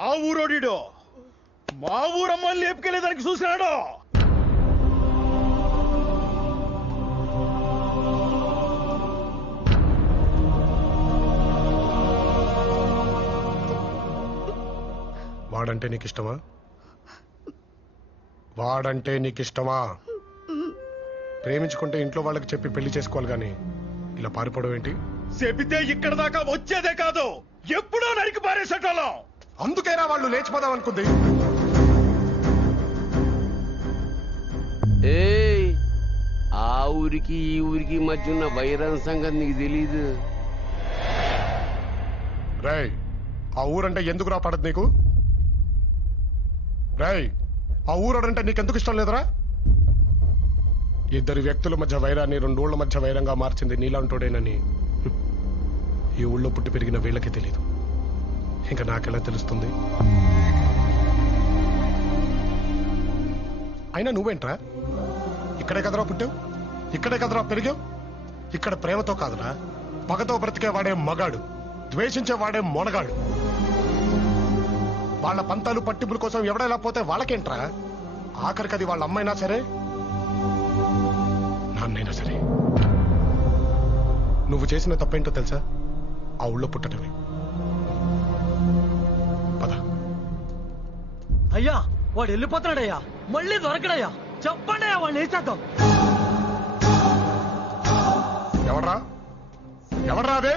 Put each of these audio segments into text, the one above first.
ఆ ఊరోడిడో మా ఊరమ్మని లేపుకెళ్ళేదానికి చూసినాడు. వాడంటే నీకు ఇష్టమా? వాడంటే నీకు ఇష్టమా? ప్రేమించుకుంటే ఇంట్లో వాళ్ళకి చెప్పి పెళ్లి చేసుకోవాలి గాని ఇలా పారిపోవడం ఏంటి? చెబితే ఇక్కడ దాకా వచ్చేదే కాదు, ఎప్పుడో నరికి పారేసేటోళ్ళం. అందుకేనా వాళ్ళు లేచిపోదాం అనుకుంది? ఏయ్, ఆ ఊరికి ఈ ఊరికి మధ్య ఉన్న వైరం సంగతి నీకు తెలీదు. రేయ్, ఆ ఊరంటే ఎందుకురా పడదు నీకు? రేయ్, ఆ ఊరంటే నీకెందుకు ఇష్టం లేదురా? ఇద్దరు వ్యక్తుల మధ్య వైరాన్ని రెండోళ్ల మధ్య వైరంగా మార్చింది నీలాంటోడేనని ఈ ఊళ్ళో పుట్టి పెరిగిన వీళ్ళకి తెలీదు. ఇంకా నాకెలా తెలుస్తుంది? అయినా నువ్వేంట్రా? ఇక్కడే కదరా పుట్టావు, ఇక్కడే కదరా పెరిగావు. ఇక్కడ ప్రేమతో కాదురా, పగతో బ్రతికే వాడే మగాడు, ద్వేషించే వాడే మొనగాడు. వాళ్ళ పంతాలు పట్టింపుల కోసం ఎవడైనా పోతే వాళ్ళకేంట్రా? ఆఖరికి అది వాళ్ళ అమ్మైనా సరే, నాన్నైనా సరే. నువ్వు చేసిన తప్పేంటో తెలుసా? ఆ ఊళ్ళో పుట్టడమే. పద. అయ్యా, వాడు వెళ్ళిపోతున్నాడయ్యా, మళ్ళీ దొరకడయ్యా. చెప్పండి అయ్యా, వాడిని వేసేద్దాం. ఎవడ్రా? ఎవడ్రా అదే?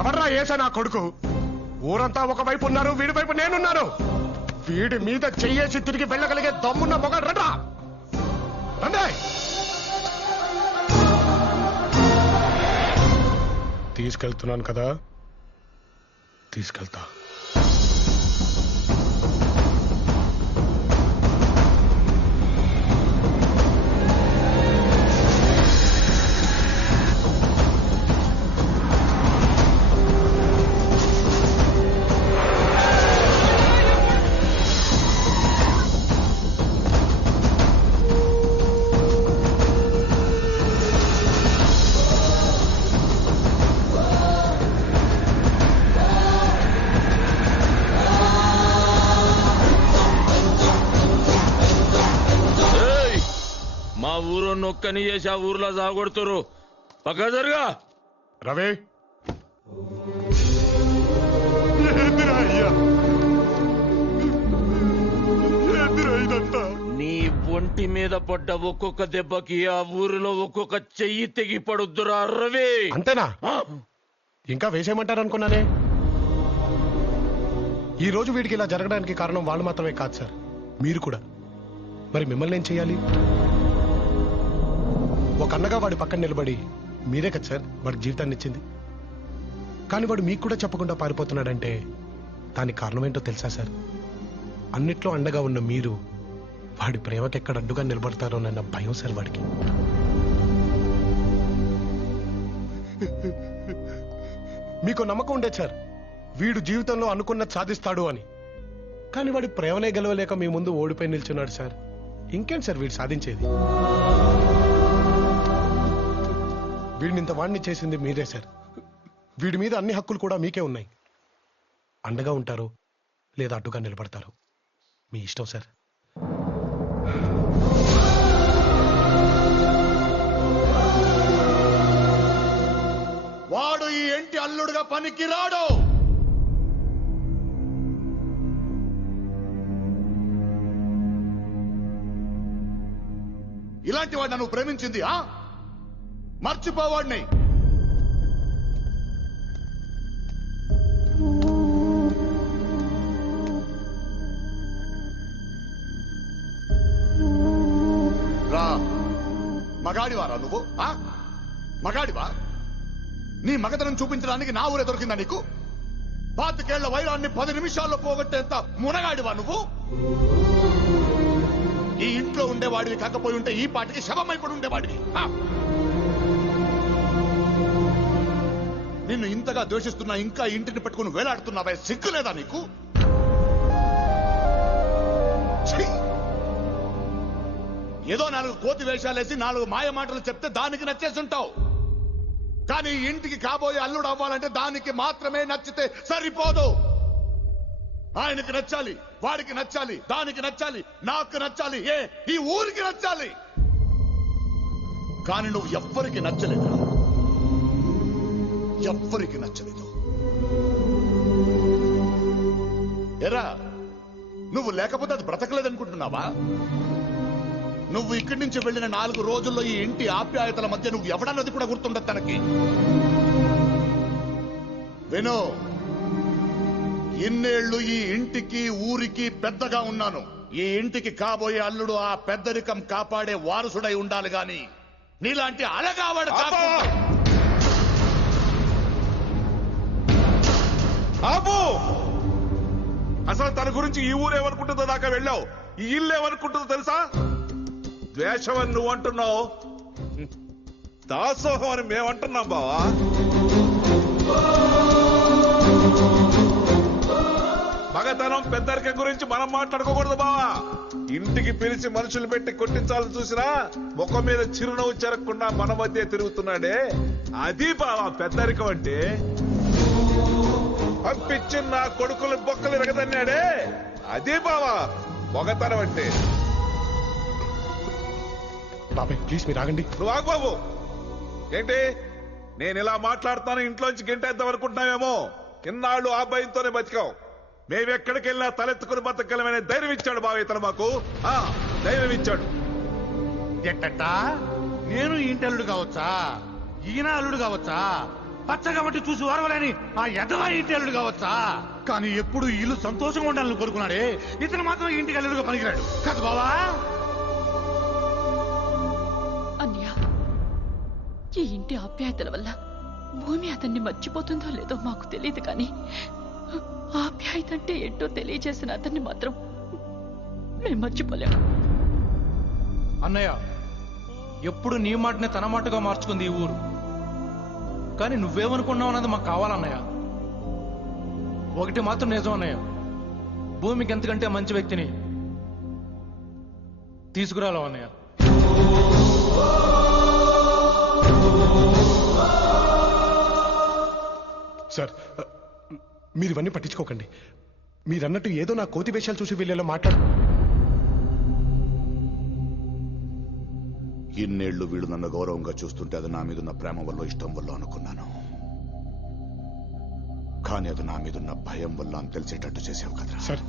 ఎవడ్రా ఏసా నా కొడుకు? ఊరంతా ఒకవైపు ఉన్నారు, వీడి వైపు నేనున్నాను. వీడి మీద చెయ్యేసి తిరిగి వెళ్ళగలిగే దమ్మున్న మొగాడు రండ్రా, రండి. తీసుకెళ్తున్నాను కదా, తీసుకెళ్తా. ఊరు నొక్కని చేసి ఆ ఊర్లో సాగొడుతురు. పక్క జరుగా. రవి, నీ ఒంటి మీద పడ్డ ఒక్కొక్క దెబ్బకి ఆ ఊరిలో ఒక్కొక్క చెయ్యి తెగి పడుద్దురా రవి. అంతేనా? ఇంకా వేసేయమంటారు అనుకున్నానే. ఈ రోజు వీడికి ఇలా జరగడానికి కారణం వాళ్ళు మాత్రమే కాదు సార్, మీరు కూడా. మరి మిమ్మల్ని ఏం చేయాలి? ఒక అన్నగా వాడి పక్కన నిలబడి మీరే కదా సార్ వాడికి జీవితాన్ని ఇచ్చింది. కానీ వాడు మీకు కూడా చెప్పకుండా పారిపోతున్నాడంటే దానికి కారణం ఏంటో తెలుసా సార్? అన్నిట్లో అండగా ఉన్న మీరు వాడి ప్రేమకి ఎక్కడ అడ్డుగా నిలబడతారోనన్న భయం సార్ వాడికి. మీకు నమ్మకం ఉండేది సార్ వీడు జీవితంలో అనుకున్నది సాధిస్తాడు అని. కానీ వాడి ప్రేమనే గెలవలేక మీ ముందు ఓడిపోయి నిల్చున్నాడు సార్. ఇంకేంటి సార్ వీడు సాధించేది? వీడిని ఇంత వాడిని చేసింది మీరే సార్. వీడి మీద అన్ని హక్కులు కూడా మీకే ఉన్నాయి. అండగా ఉంటారు లేదా అడ్డుగా నిలబడతారు, మీ ఇష్టం సార్. వాడు ఈ ఇంటి అల్లుడుగా పనికి రాడు. ఇలాంటి వాడిని నువ్వు ప్రేమించింది మర్చిపోవాడిని. రా, మగాడివారా నువ్వు? మగాడివా? నీ మగతనం చూపించడానికి నా ఊరే దొరికిందా నీకు? పాతికేళ్ల వైరాన్ని 10 నిమిషాల్లో పోగొట్టేంత మునగాడివా నువ్వు? ఈ ఇంట్లో ఉండేవాడివి కాకపోయి ఉంటే ఈ పాటికి శవమైపడి ఉండేవాడివి. నిన్ను ఇంతగా ద్వేషిస్తున్నా ఇంకా ఇంటిని పెట్టుకుని వేలాడుతున్నావే, సిగ్గులేదా నీకు? ఏదో 4 కోతి వేషాలేసి 4 మాయ మాటలు చెప్తే దానికి నచ్చేసుంటావు. కానీ ఇంటికి కాబోయే అల్లుడు అవ్వాలంటే దానికి మాత్రమే నచ్చితే సరిపోదు. ఆయనకి నచ్చాలి, వాడికి నచ్చాలి, దానికి నచ్చాలి, నాకు నచ్చాలి, ఈ ఊరికి నచ్చాలి. కానీ నువ్వు ఎవ్వరికి నచ్చలేదు, ఎవ్వరికి నచ్చలేదు. ఎరా, నువ్వు లేకపోతే అది బ్రతకలేదనుకుంటున్నావా? నువ్వు ఇక్కడి నుంచి వెళ్ళిన 4 రోజుల్లో ఈ ఇంటి ఆప్యాయతల మధ్య నువ్వు ఎవడన్నది కూడా గుర్తుండదు తనకి. విను, ఇన్నేళ్లు ఈ ఇంటికి ఊరికి పెద్దగా ఉన్నాను. ఈ ఇంటికి కాబోయే అల్లుడు ఆ పెద్దరికం కాపాడే వారసుడై ఉండాలి గాని నీలాంటి అలగావాడు కాకుండా. ఆపు! అసలు తన గురించి ఈ ఊరు ఏమనుకుంటుందో దాకా వెళ్ళావు. ఈ ఇల్లు ఏమనుకుంటుందో తెలుసా? ద్వేషం అని నువ్వు అంటున్నావు, దాసోహం అని మేమంటున్నాం బావా. మగతనం పెద్దరికం గురించి మనం మాట్లాడుకోకూడదు బావా. ఇంటికి పిలిచి మనుషులు పెట్టి కొట్టించాలని చూసినా ముఖం మీద చిరునవ్వు చెరగకుండా మన మధ్య తిరుగుతున్నాడే, అది బావా పెద్దరికం అంటే. పంపించి నా కొడుకులు బొక్కలు ఎరగదన్నాడే, అదే బావా మగతనం అంటే. బాబాయ్ ప్లీజ్ మీరు ఆగండి. నువ్వు ఆగు బాబు. ఏంటి నేను ఇలా మాట్లాడుతాను ఇంట్లోంచి గెంటేద్దాం అనుకుంటున్నావేమో? ఇన్నాళ్ళు ఆ భయంతోనే బతికాం. మేమెక్కడికి వెళ్ళినా తలెత్తుకుని బతకగలమనే ధైర్యం ఇచ్చాడు బావ ఇతను మాకు. ధైర్యం ఇచ్చాడు. ఎట్టట్టా నేను ఇంటి అల్లుడు కావచ్చా, ఈయన అల్లుడు కావచ్చా, పచ్చగా బట్టి చూసి వారవలేని ఆ ఎదవా ఇంటి అల్లుడు కావచ్చా? కానీ ఎప్పుడు ఇల్లు సంతోషంగా ఉండాలని కోరుకున్నాడే, ఇతను మాత్రం ఇంటికి అల్లుడుగా పనికిరాడు కాదు బావా. అన్య, ఈ ఇంటి ఆప్యాయతల వల్ల భూమి అతన్ని మర్చిపోతుందో లేదో మాకు తెలియదు, కానీ ఆప్యాయత అంటే ఏంటో తెలియజేసిన అతన్ని మాత్రం మేము మర్చిపోలేము. అన్నయ్య, ఎప్పుడు నీ మాటనే తన మాటగా మార్చుకుంది ఈ ఊరు. కానీ నువ్వేమనుకున్నావు అన్నది మాకు కావాలన్నయ్య. ఒకటి మాత్రం నిజం అన్నయ్య, భూమికి ఎంతకంటే మంచి వ్యక్తిని తీసుకురాలో అన్నయ్య. సార్ మీరు ఇవన్నీ పట్టించుకోకండి. మీరన్నట్టు ఏదో నా కోతి వేషాలు చూసి వీళ్ళలో మాట్లాడు. ఇన్నేళ్లు వీడు నన్ను గౌరవంగా చూస్తుంటే అది నా మీదున్న ప్రేమ వల్ల, ఇష్టం వల్ల అనుకున్నాను. కానీ అది నా మీదున్న భయం వల్ల అని తెలిసేటట్టు చేసావు కదా సార్.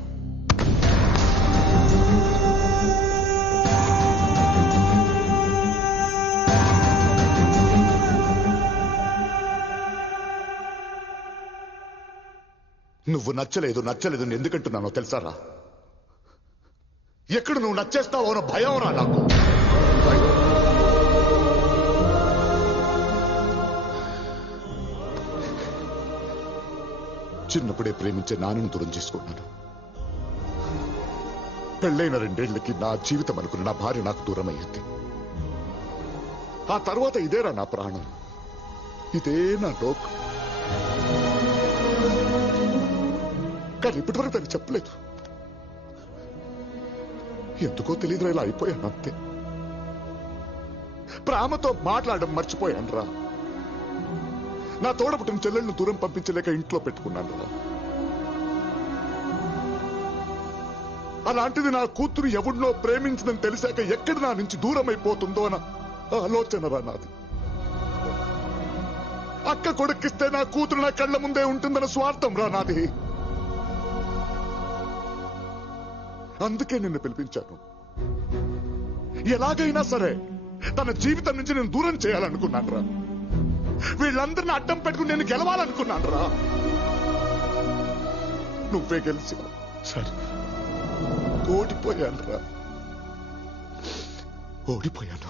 నువ్వు నచ్చలేదు నచ్చలేదు ఎందుకంటున్నానో తెలుసారా? ఎక్కడ నువ్వు నచ్చేస్తావో అన్న భయం రా నాకు. చిన్నప్పుడే ప్రేమించే నాన్నను దూరం చేసుకున్నాను. పెళ్ళైన 2 ఏళ్లకి నా జీవితం అనుకున్న నా భార్య నాకు దూరం అయ్యింది. ఆ తర్వాత ఇదేరా నా ప్రాణం, ఇదే నా లోకం. కానీ ఇప్పటివరకు దానికి చెప్పలేదు. ఎందుకో తెలియదురా, ఇలా అయిపోయాను అంతే. ప్రేమతో మాట్లాడడం మర్చిపోయాను రా. నా తోడపుట్టిన చెల్లెళ్ళను దూరం పంపించలేక ఇంట్లో పెట్టుకున్నాను రా. అలాంటిది నా కూతురు ఎవడినో ప్రేమించిందని తెలిసాక ఎక్కడ నా నుంచి దూరం అయిపోతుందో అన్న ఆలోచన రా నాది. అక్క కొడుకిస్తే నా కూతురు నా కళ్ళ ముందే ఉంటుందన్న స్వార్థం రా నాది. అందుకే నిన్ను పిలిపించాను. ఎలాగైనా సరే తన జీవితం నుంచి నేను దూరం చేయాలనుకున్నాను రా. వీళ్ళందరిని అడ్డం పెట్టుకుని నేను గెలవాలనుకున్నాను రా. నువ్వే గెలిచావు సార్. ఓడిపోయాను రా, ఓడిపోయాను.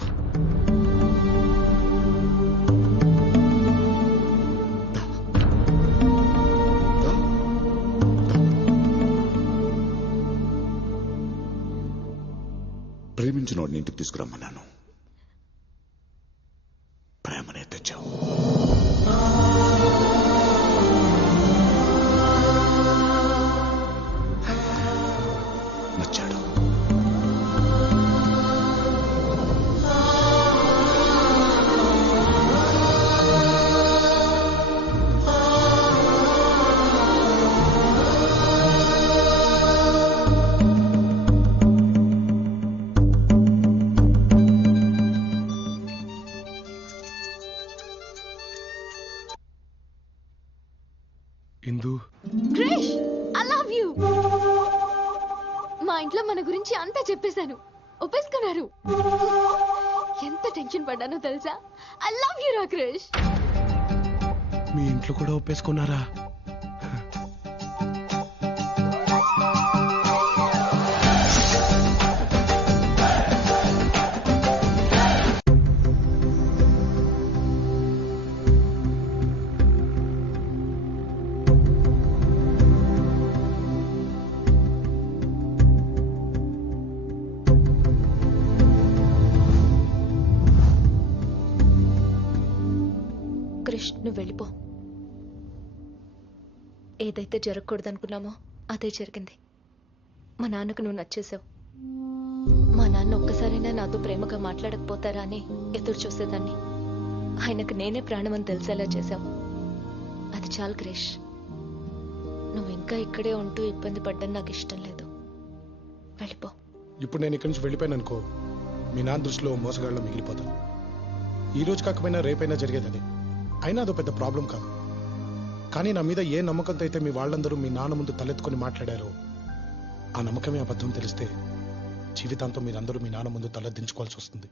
ప్రేమించిన వాడిని ఇంటికి తీసుకురమ్మన్నాను. ప్రేమనే తెచ్చావు. నచ్చాడు. ఇందు, క్రిష్, ఐ లవ్ యూ. మా ఇంట్లో మన గురించి అంతా చెప్పేశాను. ఒప్పేసుకున్నారు. ఎంత టెన్షన్ పడ్డానో తెలుసా? ఐ లవ్ యూ రా క్రిష్. మీ ఇంట్లో కూడా ఒప్పేసుకున్నారా? క్రిష్, నువ్వు వెళ్ళిపో. ఏదైతే జరగకూడదనుకున్నామో అదే జరిగింది. మా నాన్నకు నువ్వు నచ్చేసావు. మా నాన్న ఒక్కసారైనా నాతో ప్రేమగా మాట్లాడకపోతారా అని ఎదురు చూసేదాన్ని. ఆయనకు నేనే ప్రాణమని తెలిసేలా చేశావు. అది చాలు క్రిష్. నువ్వు ఇంకా ఇక్కడే ఉంటూ ఇబ్బంది పడ్డం నాకు ఇష్టం లేదు. వెళ్ళిపో. ఇప్పుడు నేను ఇక్కడి నుంచి వెళ్ళిపోయాను అనుకో, మీ నాన్న దృష్టిలో మోసగాళ్ళలో మిగిలిపోతాను. ఈ రోజు కాకపోయినా రేపైనా జరిగేది అది. అయినా అదో పెద్ద ప్రాబ్లం కాదు. కానీ నా మీద ఏ నమ్మకంతో అయితే మీ వాళ్ళందరూ మీ నాన్న ముందు తలెత్తుకొని మాట్లాడారో ఆ నమ్మకమే అబద్ధం తెలిస్తే జీవితాంతం మీరందరూ మీ నాన్న ముందు తలెత్తించుకోవాల్సి వస్తుంది.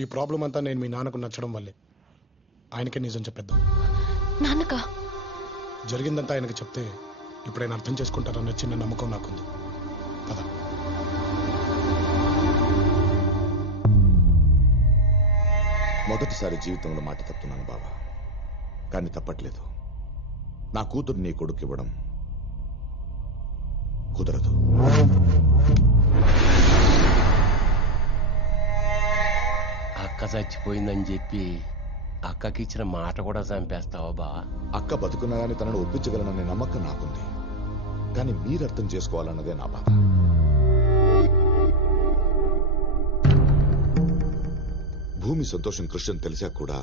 ఈ ప్రాబ్లం అంతా నేను మీ నాన్నకు నచ్చడం వల్లే. ఆయనకే నిజం చెప్పేద్దాం. నాన్నకా? జరిగిందంతా ఆయనకు చెప్తే ఇప్పుడు ఆయన అర్థం చేసుకుంటారన్న చిన్న నమ్మకం నాకుంది. పద. మొదటిసారి జీవితంలో మాట తప్పుతున్నాను బావా, కానీ తప్పట్లేదు. నా కూతురు నీ కొడుకు ఇవ్వడం కుదరదు. అక్క చచ్చిపోయిందని చెప్పి అక్కకి ఇచ్చిన మాట కూడా చంపేస్తావా బా? అక్క బతుకున్నా కానీ తనను ఒప్పించగలననే నమ్మకం నాకుంది. కానీ మీరు అర్థం చేసుకోవాలన్నదే నా బాధ. భూమి సంతోషం కృష్ణ తెలిసా కూడా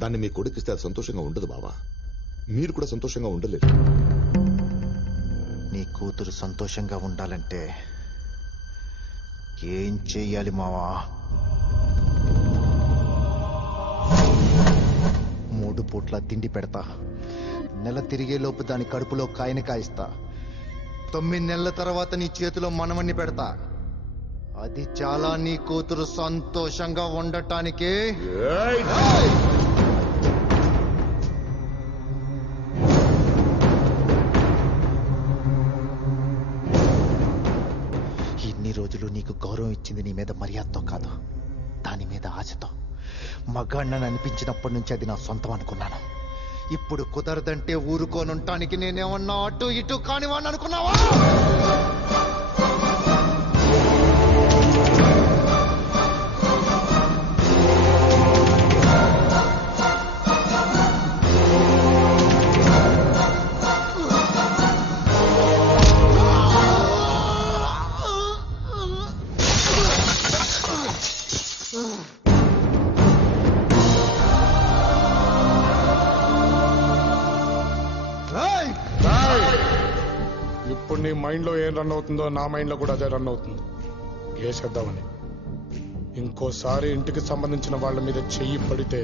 దాన్ని మీ కొడుకిస్తే అది సంతోషంగా ఉండదు బావా. మీరు కూడా సంతోషంగా ఉండలేరు. నీ కూతురు సంతోషంగా ఉండాలంటే ఏం చెయ్యాలి మావా? 3 పూట్ల తిండి పెడతా. నెల తిరిగేలోపు దాని కడుపులో కాయని కాయిస్తా. 9 నెలల తర్వాత నీ చేతిలో మనమన్ని పెడతా. అది చాలా నీ కూతురు సంతోషంగా ఉండటానికి. ఇన్ని రోజులు నీకు గౌరవం ఇచ్చింది నీ మీద మర్యాదతో కాదు, దాని మీద ఆశతో. మగాణ్ణని అనిపించినప్పటి నుంచి అది నా సొంతం అనుకున్నాను. ఇప్పుడు కుదరదంటే ఊరుకోనుంటానికి నేనేమన్నా అటు ఇటు కానివాణ్ణి అనుకున్నావా? ఇప్పుడు నీ మైండ్ లో ఏం రన్ అవుతుందో నా మైండ్ లో కూడా అదే రన్ అవుతుంది. వేసేద్దామని. ఇంకోసారి ఇంటికి సంబంధించిన వాళ్ళ మీద చెయ్యి పడితే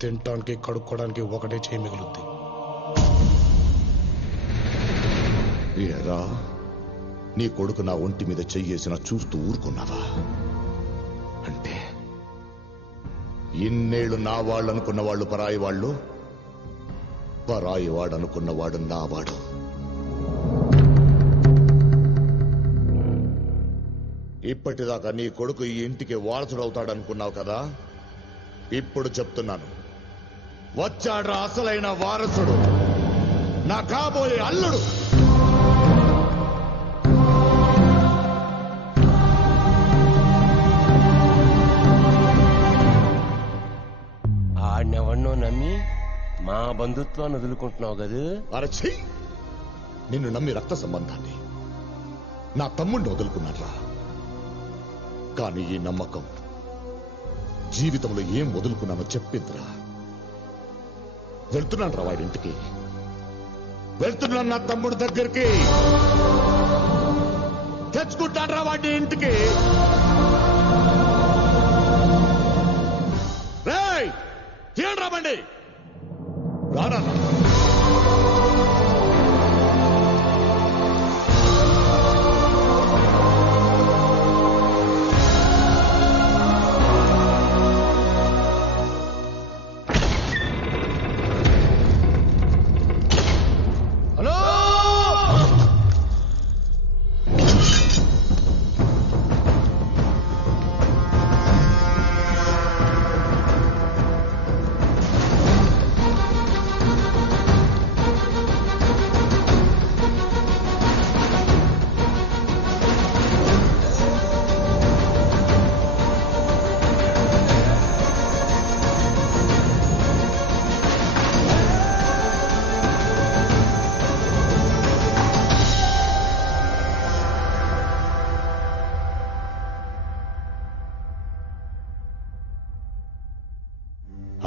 తినటానికి కడుక్కోవడానికి ఒకటే చెయ్యి మిగులుద్ది. ఏరా, నీ కొడుకు నా ఒంటి మీద చెయ్యేసిన చూస్తూ ఊరుకున్నావా? అంటే ఇన్నేళ్లు నా వాళ్ళు అనుకున్న వాళ్ళు పరాయి వాళ్ళు, పరాయి వాడు అనుకున్నవాడు నా వాడు. ఇప్పటిదాకా నీ కొడుకు ఈ ఇంటికి వారసుడవుతాడనుకున్నావు కదా, ఇప్పుడు చెప్తున్నాను, వచ్చాడ్రా అసలైన వారసుడు, నా కాబోయే అల్లుడు. బంధుత్వాన్ని వదులుకుంటున్నావు కదా? అరచి నిన్ను నమ్మి రక్త సంబంధాన్ని నా తమ్ముడిని వదులుకున్నాడ్రా. కానీ ఈ నమ్మకం జీవితంలో ఏం వదులుకున్నానో చెప్పిందిరా. వెళ్తున్నాను రా వాడింటికి, వెళ్తున్నాను నా తమ్ముడి దగ్గరికి, తెచ్చుకుంటాను రా వాడి ఇంటికి. రేయ్ తీయండి రా బండి, రానా.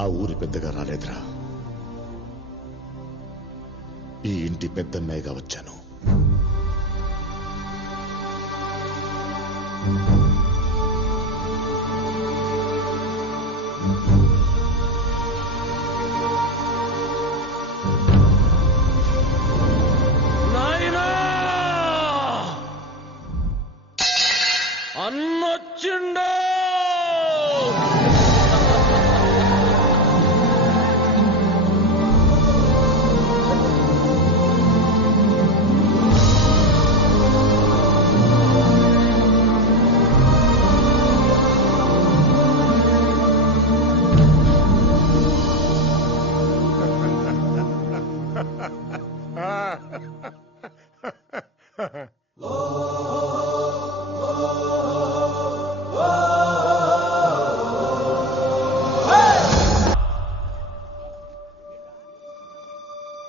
ఆ ఊరి పెద్దగా రాలేదురా, ఈ ఇంటి పెద్దన్నయ్యగా వచ్చాను. నాయనా అన్నొచ్చిండో.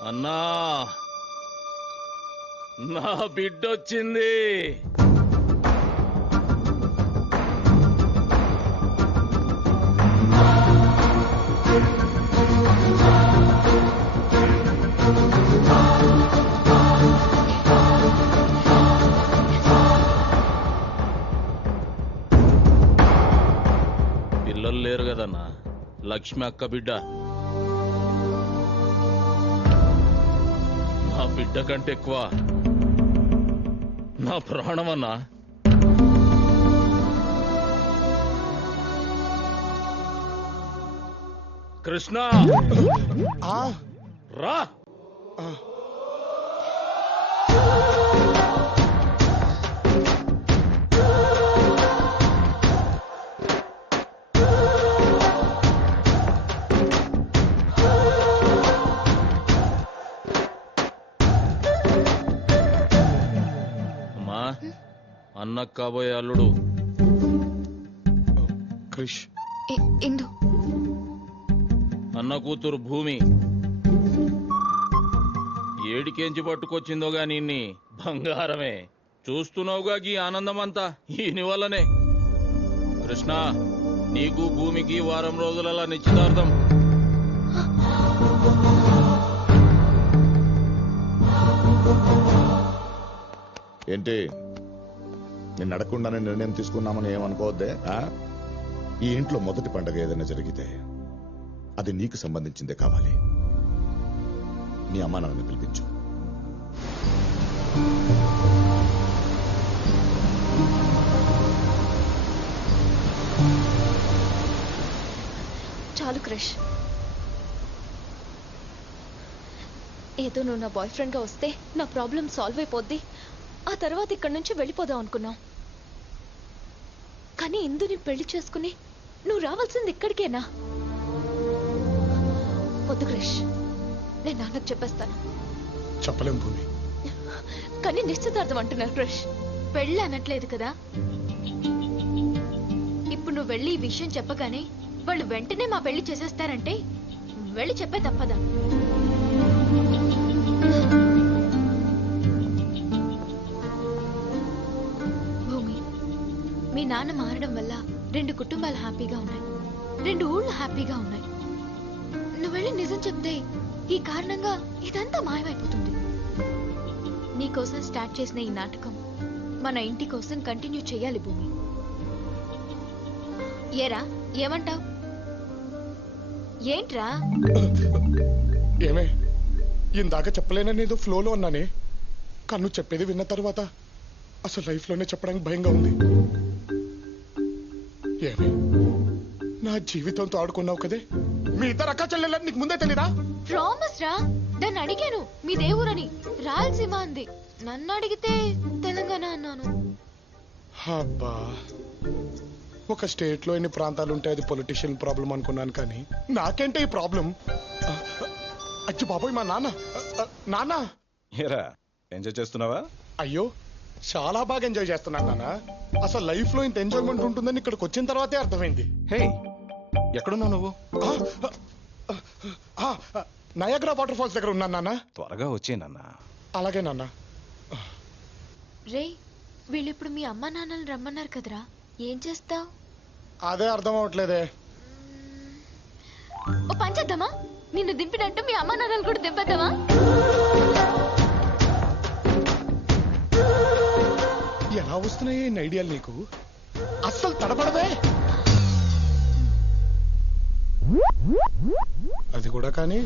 అన్నా నా బిడ్డొచ్చింది. పిల్లలు లేరు కదన్నా, లక్ష్మి అక్క బిడ్డ. నా బిడ్డ కంటే ఎక్కువ నా ప్రాణమన్నా. కృష్ణ రా. అన్నకు కాబోయే అల్లుడు క్రిష్. ఇందు అన్న కూతురు భూమి. ఏడికెంచి పట్టుకొచ్చిందో గాని ఇన్ని బంగారమే. చూస్తున్నావుగా ఈ ఆనందమంతా ఈయన వల్లనే. కృష్ణ, నీకు భూమికి వారం రోజులలో నిశ్చితార్థం. ఏంటి నేను అడగకుండానే నిర్ణయం తీసుకున్నామని ఏమనుకోవద్దే. ఈ ఇంట్లో మొదటి పండగ ఏదైనా జరిగితే అది నీకు సంబంధించిందే కావాలి. నీ అమ్మా నాన్నని పిలిపించు. చాలు క్రిష్. ఏదో నువ్వు నా బాయ్ ఫ్రెండ్ గా వస్తే నా ప్రాబ్లం సాల్వ్ అయిపోద్ది, ఆ తర్వాత ఇక్కడి నుంచి వెళ్ళిపోదాం అనుకున్నావు. కానీ ఇందుని పెళ్లి చేసుకుని నువ్వు రావాల్సింది ఇక్కడికేనా? వద్దు క్రిష్, నేను నాన్నకు చెప్పేస్తాను. చెప్పలేం భూమి. కానీ నిశ్చితార్థం అంటున్నారు క్రిష్. పెళ్ళి అనట్లేదు కదా. ఇప్పుడు నువ్వు వెళ్ళి ఈ విషయం చెప్పగానే వాళ్ళు వెంటనే మా పెళ్లి చేసేస్తారంటే వెళ్ళి చెప్పే తప్పదా? భూమి, మీ నాన్న మారడం వల్ల 2 కుటుంబాలు హ్యాపీగా ఉన్నాయి, 2 ఊళ్ళు హ్యాపీగా ఉన్నాయి. నువ్వు వెళ్ళి నిజం చెప్తే ఈ కారణంగా ఇదంతా మాయమైపోతుంది. నీకోసం స్టార్ట్ చేసిన ఈ నాటకం మన ఇంటి కోసం కంటిన్యూ చేయాలి భూమి. ఏరా, ఏమంటావ్? ఏంట్రా? ఏమే ఇందాక చెప్పలేనని ఏదో ఫ్లోలో అన్నానే, కానీ నువ్వు చెప్పేది విన్న తర్వాత అసలు లైఫ్లోనే చెప్పడానికి భయంగా ఉంది. ఏమే నా జీవితంతో ఆడుకున్నావు కదే, మీ ఇద్దరు అక్క చెల్లెలని నీకు ముందే తెలీదా? ప్రామిస్ రా, దాన్ని అడిగాను మీ దేవురని, రాయలసీమ అంది. నన్ను అడిగితే తెలంగాణ అన్నాను. అబ్బా, ఒక స్టేట్ లో ఎన్ని ప్రాంతాలు ఉంటే అది పొలిటీషియన్ ప్రాబ్లం అనుకున్నాను, కానీ నాకేంటే ఈ ప్రాబ్లం? అచ్చి బాబోయ్, మా నాన్న. నాన్న, ఏరా ఎంజాయ్ చేస్తున్నావా? అయ్యో చాలా బాగా ఎంజాయ్ చేస్తున్నాను నాన్న. అసలు లైఫ్ లో ఇంత ఎంజాయ్మెంట్ ఉంటుందని ఇక్కడికి వచ్చిన తర్వాతే అర్థమైంది. హే, ఎక్కడున్నావు నువ్వు? నయాగ్రా వాటర్ ఫాల్స్ దగ్గర ఉన్నాను నాన్న. త్వరగా వచ్చేనన్నా. అలాగే నాన్న. రే, వీళ్ళిప్పుడు మీ అమ్మా నాన్నలు రమ్మన్నారు కదరా, ఏం చేస్తావ్? అదే అర్థం అవట్లేదే. ఓ పని చేద్దామా, నిన్ను దింపినట్టు మీ అమ్మా నాన్నలు కూడా దింపేద్దామా? ఎలా వస్తున్నాయి ఈ ఐడియాలు నీకు? అస్సలు తడబడదే. అది కూడా కానీ